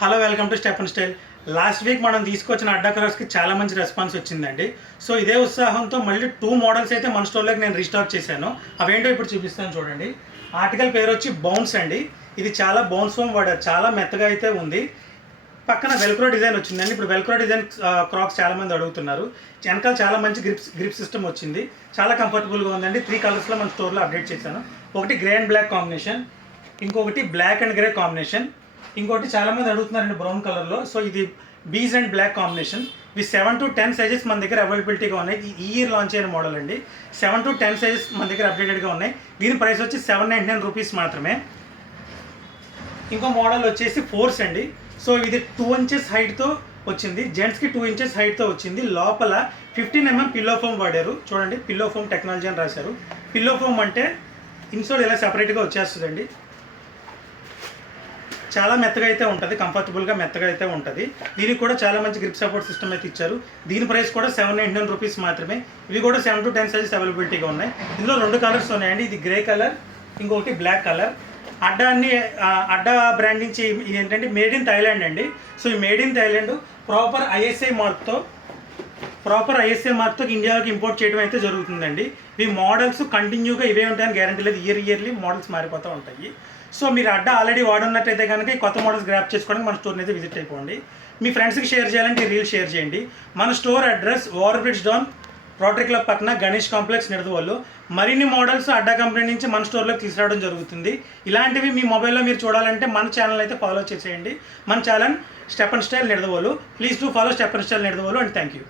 Hello welcome to step and style. Last week మనం తీసుకొచ్చిన అడ్డా కలర్స్కి చాలా మంచి రెస్పాన్స్ వచ్చిందండి. సో ఇదే ఉత్సాహంతో మళ్ళీ 2 మోడల్స్ అయితే మన స్టోర్లోకి నేను రీస్టాక్ చేశాను. అవేంటో ఇప్పుడు చూపిస్తాను చూడండి. ఆర్టికల్ పేరు వచ్చి బౌన్స్ అండి. ఇది చాలా బౌన్స్ ఫోమ్ వాడారు, చాలా మెత్తగా అయితే ఉంది. పక్కన వెల్క్రో డిజైన్ వచ్చిందండి. ఇప్పుడు వెల్క్రో డిజైన్ క్రాక్స్ చాలా మంది అడుగుతున్నారు. వెనకాల చాలా మంచి గ్రిప్ సిస్టమ్ వచ్చింది, చాలా కంఫర్టబుల్గా ఉందండి. 3 కలర్స్లో మన స్టోర్లో అప్డేట్ చేశాను. ఒకటి గ్రే అండ్ బ్లాక్ కాంబినేషన్, ఇంకొకటి బ్లాక్ అండ్ గ్రే కాంబినేషన్, ఇంకోటి చాలామంది అడుగుతున్నారండి బ్రౌన్ కలర్లో. సో ఇది బీజ్ అండ్ బ్లాక్ కాంబినేషన్. ఇవి 7 to 10 సైజెస్ మన దగ్గర అవైలబిలిటీగా ఉన్నాయి. ఈ ఇయర్ లాంచ్ అయిన మోడల్ అండి. 7 to 10 సైజెస్ మన దగ్గర అప్డేటెడ్గా ఉన్నాయి. దీని ప్రైస్ వచ్చి 799 రూపీస్ మాత్రమే. ఇంకో మోడల్ వచ్చేసి ఫోర్స్ అండి. సో ఇది 2 ఇంచెస్ హైట్తో వచ్చింది, జెంట్స్కి 2 ఇంచెస్ హైట్తో వచ్చింది. లోపల 15 mm పిల్లో ఫోమ్ వాడారు. చూడండి, పిల్లో ఫోమ్ టెక్నాలజీ అని రాశారు. పిల్లో ఫోమ్ అంటే ఇన్సోల్ ఇలా సెపరేట్గా వచ్చేస్తుందండి. చాలా మెత్తగా అయితే ఉంటుంది, కంఫర్టబుల్గా మెత్తగా అయితే ఉంటుంది. దీనికి కూడా చాలా మంచి గ్రిప్ సపోర్ట్ సిస్టమ్ అయితే ఇచ్చారు. దీని ప్రైస్ కూడా 799 రూపీస్ మాత్రమే. ఇవి కూడా 7 to 10 సైజెస్ అవైలబిలిటీగా ఉన్నాయి. ఇందులో 2 కలర్స్ ఉన్నాయండి. ఇది గ్రే కలర్, ఇంకొకటి బ్లాక్ కలర్. అడ్డా బ్రాండ్ నుంచి ఏంటంటే మేడ్ ఇన్ థాయిలాండ్ అండి. సో ఈ made in Thailand proper ISI మార్క్తో ఇండియాకి ఇంపోర్ట్ చేయడం అయితే జరుగుతుందండి. ఈ మోడల్స్ కంటిన్యూగా ఇవే ఉంటాయని గ్యారంటీ లేదు. ఇయర్లీ మోడల్స్ మారిపోతూ ఉంటాయి. సో మీరు అడ్డా ఆల్రెడీ వాడున్నట్టయితే కనుక ఈ కొత్త మోడల్స్ గ్రాప్ చేసుకోవడానికి మన స్టోర్ని అయితే విజిట్ అయిపోండి. మీ ఫ్రెండ్స్కి షేర్ చేయాలంటే ఈ రీల్ షేర్ చేయండి. మన store address over bridge down, rotary club పక్కన, గణేష్ కాంప్లెక్స్, నిడదవోలు. మరిన్ని మోడల్స్ అడ్డా కంపెనీ నుంచి మన స్టోర్లోకి తీసుకురావడం జరుగుతుంది. ఇలాంటివి మీ మొబైల్లో మీరు చూడాలంటే మన ఛానల్ అయితే ఫాలో చేసేయండి. మన channel step and style Nidadavolu. Please do follow step and style Nidadavolu. And thank you.